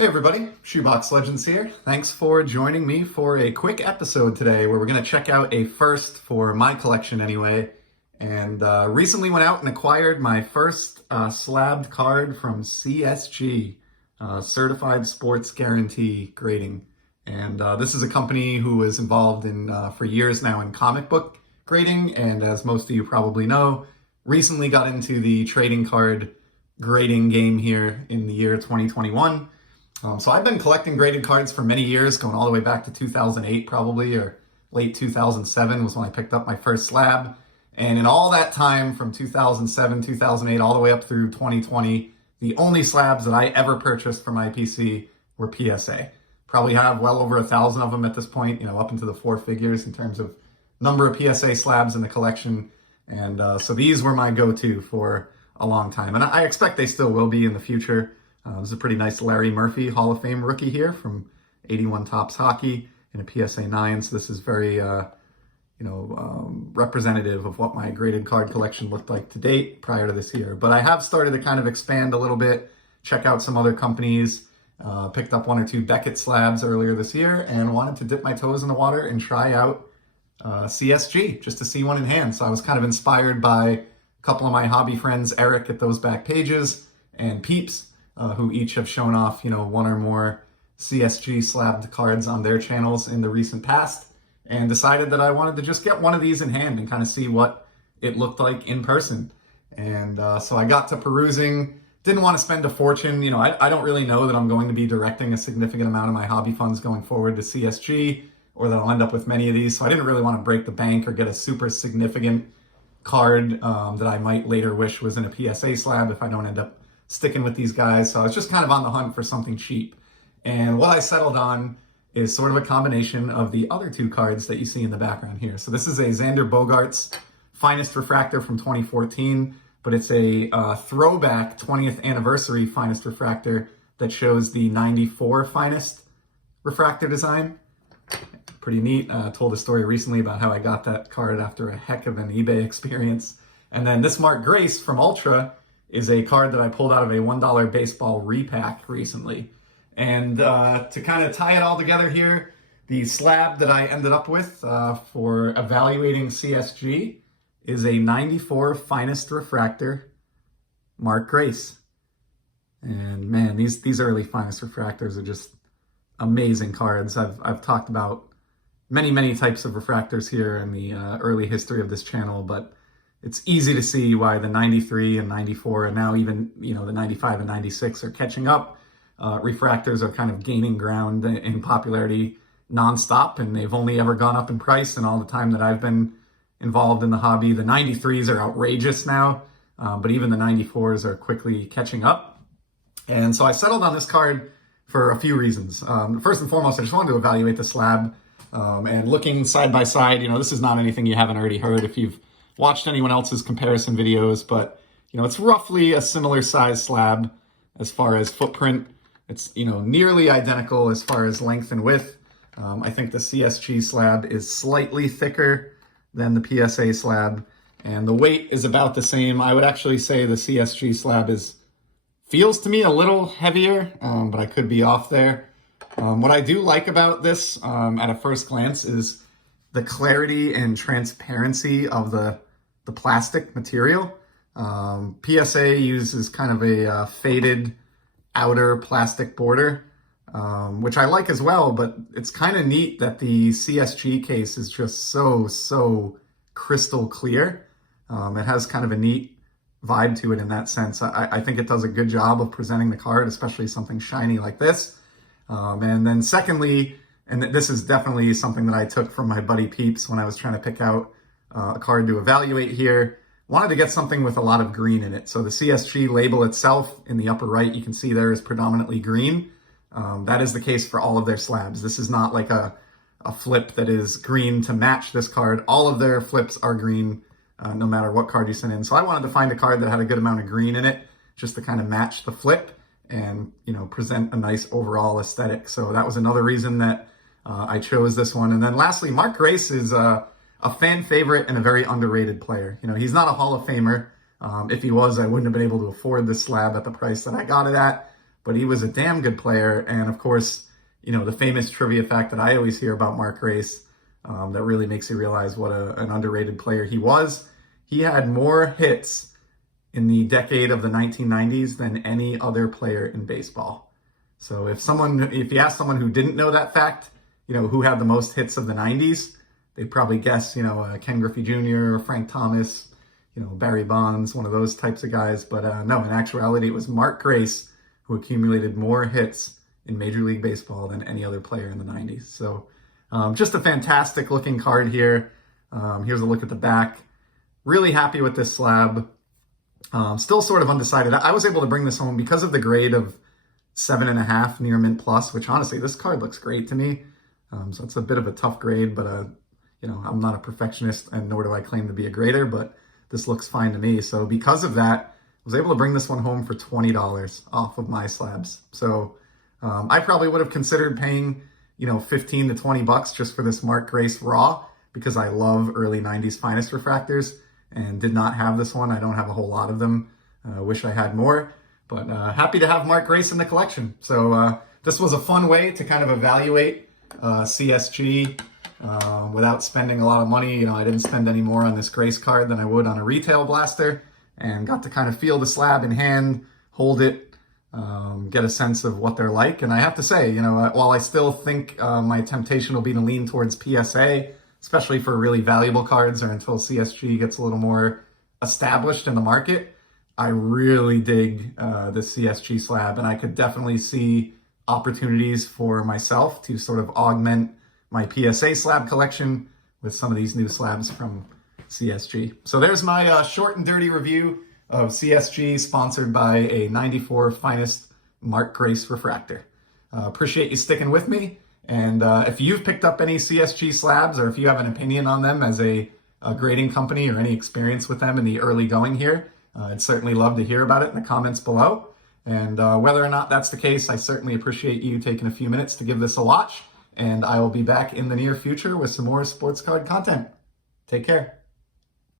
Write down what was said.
Hey everybody, Shoebox Legends here. Thanks for joining me for a quick episode today where we're going to check out a first for my collection anyway. And recently went out and acquired my first slabbed card from CSG, Certified Sports Guarantee Grading. And this is a company who is involved in for years now in comic book grading, and as most of you probably know, recently got into the trading card grading game here in the year 2021. So I've been collecting graded cards for many years, going all the way back to 2008 probably, or late 2007 was when I picked up my first slab. And in all that time, from 2007, 2008, all the way up through 2020, the only slabs that I ever purchased for my PC were PSA. Probably have well over 1,000 of them at this point, up into the four figures in terms of number of PSA slabs in the collection. And so these were my go-to for a long time. And I expect they still will be in the future. This is a pretty nice Larry Murphy Hall of Fame rookie here from 81 Topps Hockey in a PSA 9. So this is very, representative of what my graded card collection looked like to date prior to this year. But I have started to kind of expand a little bit, check out some other companies, picked up one or two Beckett slabs earlier this year, and wanted to dip my toes in the water and try out CSG just to see one in hand. So I was kind of inspired by a couple of my hobby friends, Eric at Those Back Pages and Peeps, who each have shown off, one or more CSG slabbed cards on their channels in the recent past, and decided that I wanted to just get one of these in hand and kind of see what it looked like in person. And so I got to perusing, didn't want to spend a fortune. I don't really know that I'm going to be directing a significant amount of my hobby funds going forward to CSG, or that I'll end up with many of these. So I didn't really want to break the bank or get a super significant card that I might later wish was in a PSA slab if I don't end up sticking with these guys. So I was just kind of on the hunt for something cheap. And what I settled on is sort of a combination of the other two cards that you see in the background here. So this is a Xander Bogaerts Finest Refractor from 2014, but it's a throwback 20th anniversary Finest Refractor that shows the 94 Finest Refractor design. Pretty neat. Told a story recently about how I got that card after a heck of an eBay experience. And then this Mark Grace from Ultra is a card that I pulled out of a $1 baseball repack recently. And to kind of tie it all together here, the slab that I ended up with for evaluating CSG is a 94 Finest Refractor Mark Grace. And man, these early Finest Refractors are just amazing cards. I've talked about many types of refractors here in the early history of this channel, but it's easy to see why the 93 and 94 and now even, the 95 and 96 are catching up. Refractors are kind of gaining ground in popularity nonstop, and they've only ever gone up in price in all the time that I've been involved in the hobby. The 93s are outrageous now, but even the 94s are quickly catching up. And so I settled on this card for a few reasons. First and foremost, I just wanted to evaluate the slab, and looking side by side, this is not anything you haven't already heard if you've watched anyone else's comparison videos, but it's roughly a similar size slab as far as footprint. It's nearly identical as far as length and width. I think the CSG slab is slightly thicker than the PSA slab, and the weight is about the same. I would actually say the CSG slab feels to me a little heavier, but I could be off there. What I do like about this at a first glance is the clarity and transparency of the plastic material. PSA uses kind of a faded outer plastic border, which I like as well, but it's kind of neat that the CSG case is just so crystal clear. It has kind of a neat vibe to it in that sense. I think it does a good job of presenting the card, especially something shiny like this. And then secondly, and this is definitely something that I took from my buddy Peeps when I was trying to pick out a card to evaluate here, wanted to get something with a lot of green in it. So the CSG label itself in the upper right, you can see there is predominantly green. That is the case for all of their slabs. This is not like a flip that is green to match this card. All of their flips are green, no matter what card you send in. So I wanted to find a card that had a good amount of green in it, just to kind of match the flip and present a nice overall aesthetic. So that was another reason that I chose this one. And then lastly, Mark Grace is a fan favorite and a very underrated player. He's not a Hall of Famer. If he was, I wouldn't have been able to afford this slab at the price that I got it at. but he was a damn good player. And of course, the famous trivia fact that I always hear about Mark Grace that really makes you realize what an underrated player he was. He had more hits in the decade of the 1990s than any other player in baseball. So if you ask someone who didn't know that fact, who had the most hits of the 90s, they'd probably guess, Ken Griffey Jr., Frank Thomas, Barry Bonds, one of those types of guys. But no, in actuality, it was Mark Grace who accumulated more hits in Major League Baseball than any other player in the 90s. So just a fantastic looking card here. Here's a look at the back. Really happy with this slab. Still sort of undecided. I was able to bring this home because of the grade of 7.5 near mint plus, which honestly, this card looks great to me. So it's a bit of a tough grade, but I'm not a perfectionist and nor do I claim to be a grader, but this looks fine to me. So because of that, I was able to bring this one home for $20 off of my slabs. So I probably would have considered paying, 15 to 20 bucks just for this Mark Grace raw, because I love early 90s finest refractors and did not have this one. I don't have a whole lot of them. Wish I had more, but happy to have Mark Grace in the collection. So this was a fun way to kind of evaluate CSG without spending a lot of money. I didn't spend any more on this Grace card than I would on a retail blaster, and got to kind of feel the slab in hand, hold it, get a sense of what they're like. And I have to say, while I still think my temptation will be to lean towards PSA, especially for really valuable cards or until CSG gets a little more established in the market, I really dig the CSG slab, and I could definitely see opportunities for myself to sort of augment my PSA slab collection with some of these new slabs from CSG. So there's my short and dirty review of CSG, sponsored by a 94 finest Mark Grace refractor. Appreciate you sticking with me. And if you've picked up any CSG slabs, or if you have an opinion on them as a grading company or any experience with them in the early going here, I'd certainly love to hear about it in the comments below. And whether or not that's the case, I certainly appreciate you taking a few minutes to give this a watch. And I will be back in the near future with some more sports card content. Take care.